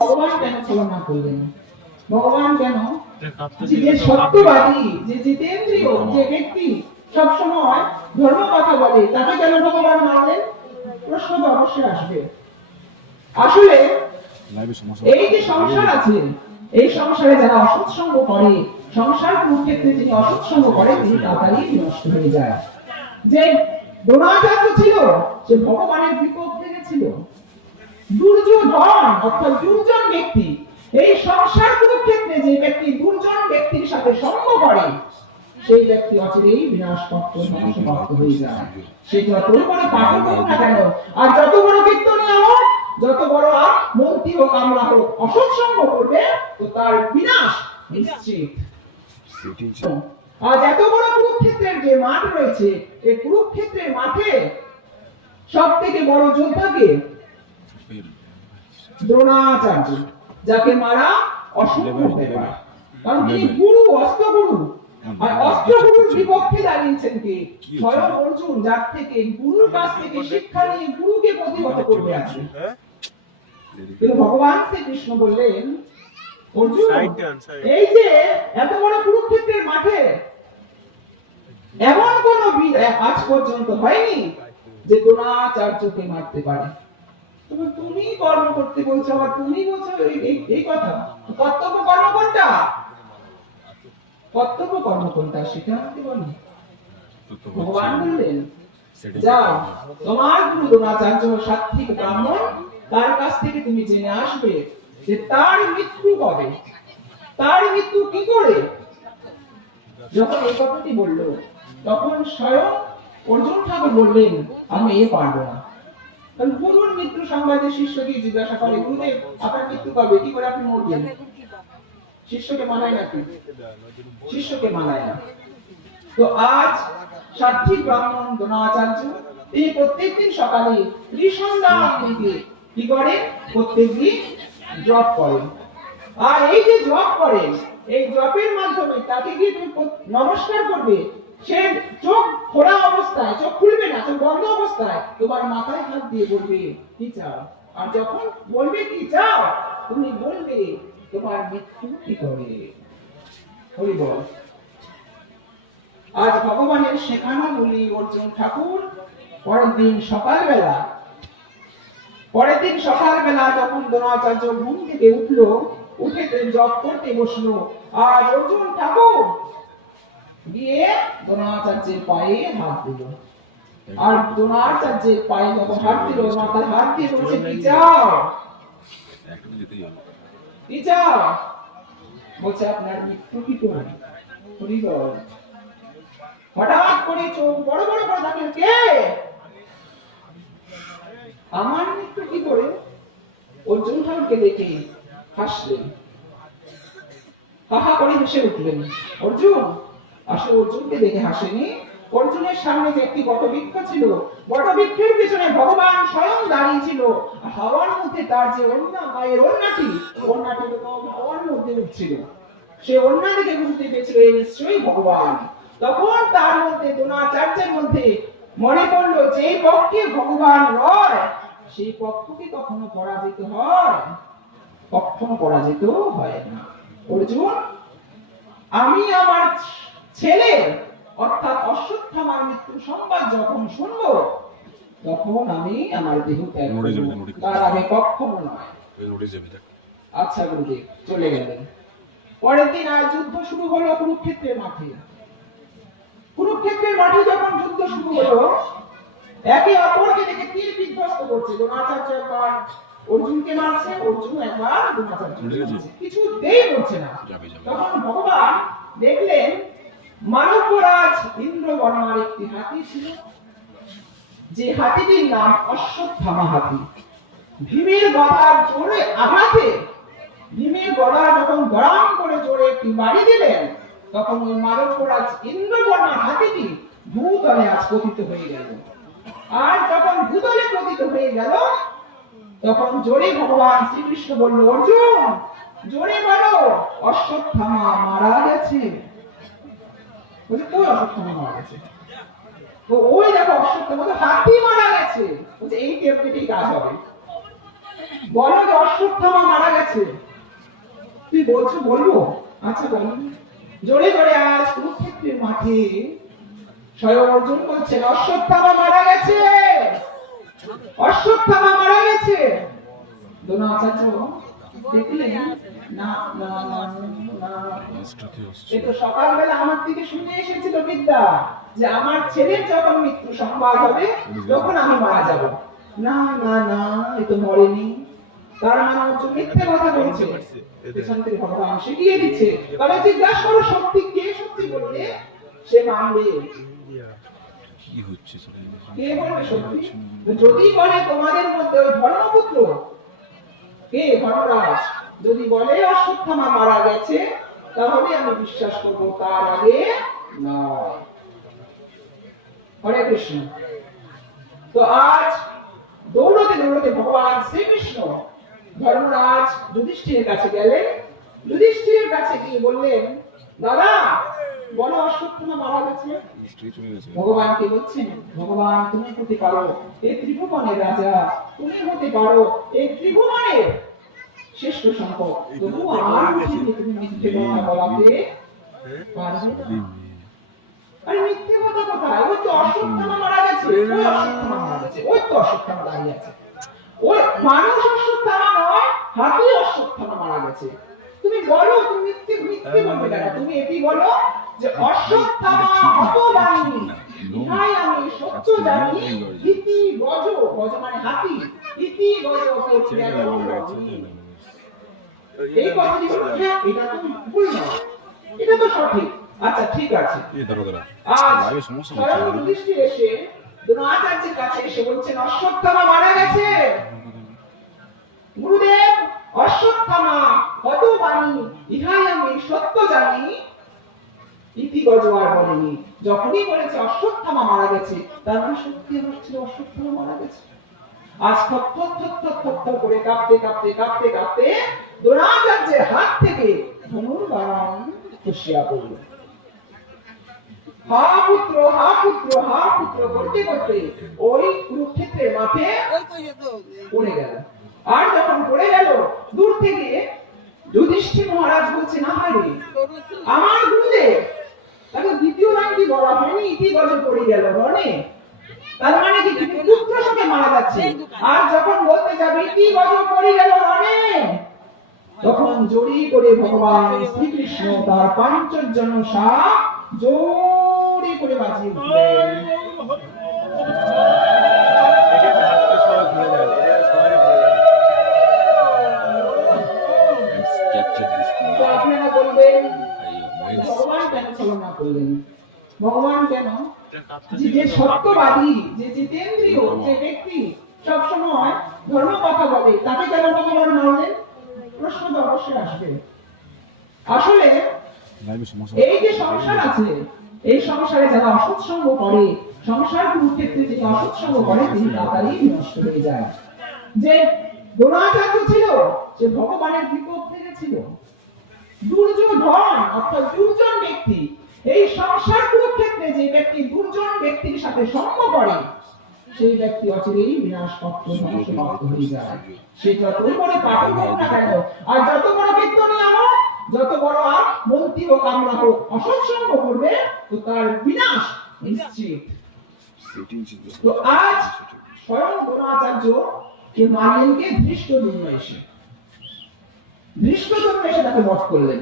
ভগবান কেন ছলনা করলেন? ভগবান কেন? যে সত্যবাদী যে জিতেন্দ্রীয় যে ব্যক্তি সবসময় ধর্ম কথা বলে তাকে কেন ভগবান মারলেন প্রশ্ন তো অবশ্যই আসবে। আসলে এই যে সংসার আছে এই সংসারে যারা অসৎসঙ্গ করে সংসার কুরুক্ষেত্রে যিনি অসৎসঙ্গ করে তিনি তাড়াতাড়ি নষ্ট হয়ে যায়। যে দ্রোণাচার্য ছিল সে ভগবানের বিপক্ষে ছিল দুর্যোধন, অর্থাৎ দুর্জন ব্যক্তি, এই সংসার কুরুক্ষেত্রে যে ব্যক্তি দুর্জন ব্যক্তির সাথে সঙ্গ করে, সেই ব্যক্তি অচিরেই বিনাশপ্রাপ্ত ধ্বংসপ্রাপ্ত হয়ে যায়। সে যতই বড় পাঠক হোক না কেন, আর যত বড় কীর্তনীয় হোক, যত বড় মন্ত্রী হোক, আমরা হোক অসৎসঙ্গ করবে, তো তার বিনাশ নিশ্চিত। আজ এত বড় কুরুক্ষেত্রের যে মাঠ রয়েছে, এই কুরুক্ষেত্রের মাঠে সব থেকে বড় যোদ্ধাকে দ্রোণাচার্য যাকে মারা অসম্ভব ব্যাপার কারণ তিনি গুরু অস্ত্রগুরু। আর অস্ত্রগুরুর বিপক্ষে দাঁড়িয়েছেন কে? স্বয়ং অর্জুন যার থেকে গুরুর কাছ থেকে শিক্ষা নিয়ে গুরুকে প্রতিহত করবে আছে কিন্তু ভগবান শ্রীকৃষ্ণ বললেন অর্জুন. এই যে এত বড় কুরুক্ষেত্রের মাঠে এমন কোন আজ পর্যন্ত হয়নি যে দ্রোণাচার্যকে মারতে পারে। তুমি কর্ম করতে বলছো তুমি বলছো এই- কথা। কর্তব্য কর্ম কোনটা? কর্তব্য কর্ম কোনটা সেটা আমাকে বলো। ভগবান বললেন, যাও, তোমার গুরু দ্রোণাচার্য ব্রাহ্মণ, তার কাছ থেকে তুমি জেনে আসবে যে তার মৃত্যু কবে। তার মৃত্যু কি করে? যখন এই কথাটি বলল, তখন স্বয়ং অর্জুন ঠাকুর বললেন, আমি এ পারব না। কারণ গুরুর মৃত্যু সংবাদে জিজ্ঞাসা করে, গুরুদেব, আপনার মৃত্যু কি করে আপনি মরবেন? শিষ্যকে মানায় নাকি শিষ্যকে মানায় না। তো আজ ব্রাহ্মণ তিনি প্রত্যেকদিন সকালে কি করে? প্রত্যেকদিন জপ করেন। আর এই যে জপ করেন, এই জপের মাধ্যমে তাকে গিয়ে তুমি নমস্কার করবে। সে চোখ খোলা অবস্থায়, চোখ খুলবে না, চোখ বন্ধ অবস্থায়, তোমার মাথায় হাত দিয়ে বলবে, কি চাও? আর যখন বলবে, কি চাও? তুমি বলবে, তোমার মৃত্যু কি করে? আজ ভগবানের শেখানো বলি অর্জুন ঠাকুর পরের দিন সকালবেলা, পরের দিন সকালবেলা যখন দ্রোণাচার্য ঘুম থেকে উঠল, উঠে জপ করতে বসল। আজ অর্জুন ঠাকুর গিয়ে দ্রোণাচার্যের পায়ে হাত দিল আর দ্রোণাচার্যের পায়ে যখন হাত দিল মাথায় হাত দিয়ে বলছে কি চাও বলছে আপনার মৃত্যু কি করে বল হঠাৎ করে চোখ বড় বড় করে দেখেন কে আমার মৃত্যু কি করে অর্জুন ঠাকুরকে দেখে হাসলেন হাহা করে হেসে উঠলেন অর্জুন আসলে অর্জুনকে দেখে হাসেনি। অর্জুনের সামনে যে একটি বটবৃক্ষ ছিল, বটবৃক্ষের পেছনে ভগবান স্বয়ং দাঁড়িয়ে ছিল। হাওয়ার মধ্যে তার যে অন্যা, মায়ের অন্যটি অন্যটি হাওয়ার মধ্যে উঠছিল সে অন্য দিকে বুঝতে পেরেছিল এই নিশ্চয়ই ভগবান। তখন তার মধ্যে দ্রোণাচার্যের মধ্যে মনে পড়ল, যে পক্ষে ভগবান রয়, সেই পক্ষকে কখনো পরাজিত হয়, কখনো পরাজিত হয় না। অর্জুন, আমি আমার ছেলের অর্থাৎ অশ্বত্থামার মৃত্যু সংবাদ যখন শুনব তখন আমি আমার দেহ ত্যাগ। তার আগে কখনো নয়। আচ্ছা গুরুদেব চলে গেলেন। পরের দিন আর যুদ্ধ শুরু হলো কুরুক্ষেত্রের মাঠে। কুরুক্ষেত্রের মাঠে যখন যুদ্ধ শুরু হলো একে অপরকে দেখে তীর বিধ্বস্ত করছে। দ্রোণাচার্য একবার অর্জুনকে মারছে অর্জুন একবার দ্রোণাচার্যকে মারছে। কিছুতেই করছে না। তখন ভগবান দেখলেন মানবরাজ ইন্দ্রবর্মার একটি হাতি ছিল, যে হাতিটির নাম অশ্বত্থামা হাতি ভীমের গলার জোরে আঘাতে ভীমের গলা যখন গরম করে জোরে একটি বাড়ি দিলেন, তখন ওই মানবরাজ ইন্দ্রবর্মার হাতিটি ভূতলে আজ পতিত হয়ে গেল। আর যখন ভূতলে পতিত হয়ে গেল, তখন জোরে ভগবান শ্রীকৃষ্ণ বলল, অর্জুন, জোরে বলো অশ্বত্থামা মারা গেছে। বলছে কই অশ্বত্থামা মারা গেছে ওই দেখো অশ্বত্থামা তো হাতি মারা গেছে। বলছে, এই টেপটেই কাজ হবে বলো যে অশ্বত্থামা মারা গেছে। তুই বলছো, বলব? আচ্ছা বলো। জোরে জোরে আজ কুরুক্ষেত্রের মাঠে স্বয়ং অর্জুন বলছেন অশ্বত্থামা মারা গেছে। অশ্বত্থামা মারা গেছে। দ্রোণাচার্য দেখলেন না না না না মাস্টারকে আসছে? এ তো সকালবেলা আমার থেকে শুনে এসেছিল বিদ্যা যে আমার ছেলের যখন মৃত্যু সংবাদ হবে তখন আমি মারা যাব। না না না এ তো মরেনি। তার মানে হচ্ছে মিথ্যে কথা বলছে। পেছন থেকে ভগবান শিখিয়ে দিচ্ছে। তবে জিজ্ঞাসা করো সত্যি কে সত্যি বললে? সে মানবে। কি হচ্ছে কে বলবে সত্যি? যদি বলে তোমাদের মধ্যে ওই ধর্মপুত্র কে ধর্মরাজ যদি বলে অশ্বত্থামা মারা গেছে, তাহলে আমি বিশ্বাস করব তার আগে নয়। হরে কৃষ্ণ। তো আজ দৌড়তে দৌড়তে ভগবান শ্রীকৃষ্ণ ধর্মরাজ যুধিষ্ঠিরের কাছে গেলেন। যুধিষ্ঠিরের কাছে গিয়ে বললেন, দাদা বলো অশ্বত্থামা মারা গেছে? হয়ে ভগবান কি বলছেন? ভগবান তুমি হতে পারো। এই ত্রিভুবনের রাজা তুমি হতে পারো। এই ত্রিভুবনের শ্রেষ্ঠ সম্পদ। তবু আমার তুমি মিথ্যে কথা বলাতে। পারবে? আরে মিথ্যে কথা কোথায়? ওই তো অশ্বত্থামা মারা গেছে। ওই অশ্বত্থামা মারা গেছে। ওই তো অশ্বত্থামা দাঁড়িয়ে আছে। ওই মানুষ অশ্বত্থামা নয় হাতি অশ্বত্থামা মারা গেছে। বলো তুমি মিথ্যে মিথ্যে বলবে কেন তুমি এটি বলো যে অশ্বত্থামা হতবাণী ইহাই আমি সত্য জানি ইতি গজ গজ মানে হাতি ইতি গজ এই কথাটি হলো হ্যাঁ এটা তো ভুল নয় এটা তো সঠিক। আচ্ছা ঠিক আছে। আজ স্বয়ং যুধিষ্ঠির এসে দ্রোণাচার্যের কাছে এসে বলছেন অশ্বত্থামা মারা গেছে। গুরুদেব অশ্বত্থামা কত বাণী ইহাই আমি সত্য জানি ইতি গজওয়ার বলেনি। যখনই বলেছে অশ্বত্থামা মারা গেছে তার মানে সত্যি আমার ছিল অশ্বত্থামা মারা গেছে। আজ থর থর থর থর থর থর করে কাঁপতে কাঁপতে কাঁপতে কাঁপতে দ্রোণাচার্যের হাত থেকে ধনুর্বাণ খসিয়া পড়ল। হা পুত্র হা পুত্র হা পুত্র করতে করতে ওই কুরুক্ষেত্রের মাঠে পড়ে গেল। আর যখন পড়ে গেল, দূর থেকে যুধিষ্ঠির মহারাজ বলছেন, আহারে, আমার গুরুদেব, তাকে দ্বিতীয় লাইনটি বলা হয়নি? ইতি গজে পড়ে গেল রণে তার মানে কি পুত্র সঙ্গে মারা যাচ্ছে আর যখন বলতে যাবে ইতি গজ পড়ে গেল রণে তখন জড়ি করে ভগবান শ্রীকৃষ্ণ তার পাঞ্চজন সাপ জোরে করে বাজিয়ে উঠলেন যে সত্যবাদী, যে জিতেন্দ্রীয় যে ব্যক্তি সবসময় ধর্ম কথা বলে, তাকে কেন মারলেন প্রশ্ন তো অবশ্যই আসবে। আসলে এই যে সংসার আছে, এই সংসারে যারা অসৎসঙ্গ করে, সংসার কুরুক্ষেত্রে যে অসৎসঙ্গ করে, তিনি তাড়াতাড়ি নষ্ট হয়ে যায়। যে দ্রোণাচার্য ছিল ভগবানের বিপক্ষে ছিল। দুর্যোধন, অর্থাৎ দুর্জন ব্যক্তি এই সংসার কুরুক্ষেত্রে যে ব্যক্তি দুর্জন ব্যক্তির সাথে সঙ্গ করে, সেই ব্যক্তি অচিরেই বিনাশপ্রাপ্ত ধ্বংসপ্রাপ্ত হয়ে যায়। সে যত বড় পাপী হোক না কেন, আর যত বড় বিদ্যনীয় হোক, যত বড় আর মন্ত্রী হোক, আমরা হোক অসৎসঙ্গ করবে, তো তার বিনাশ নিশ্চিত। তো আজ স্বয়ং দ্রোণাচার্য কে মারলেন কে ধৃষ্ট এসে ধৃষ্ট এসে তাকে বধ করলেন।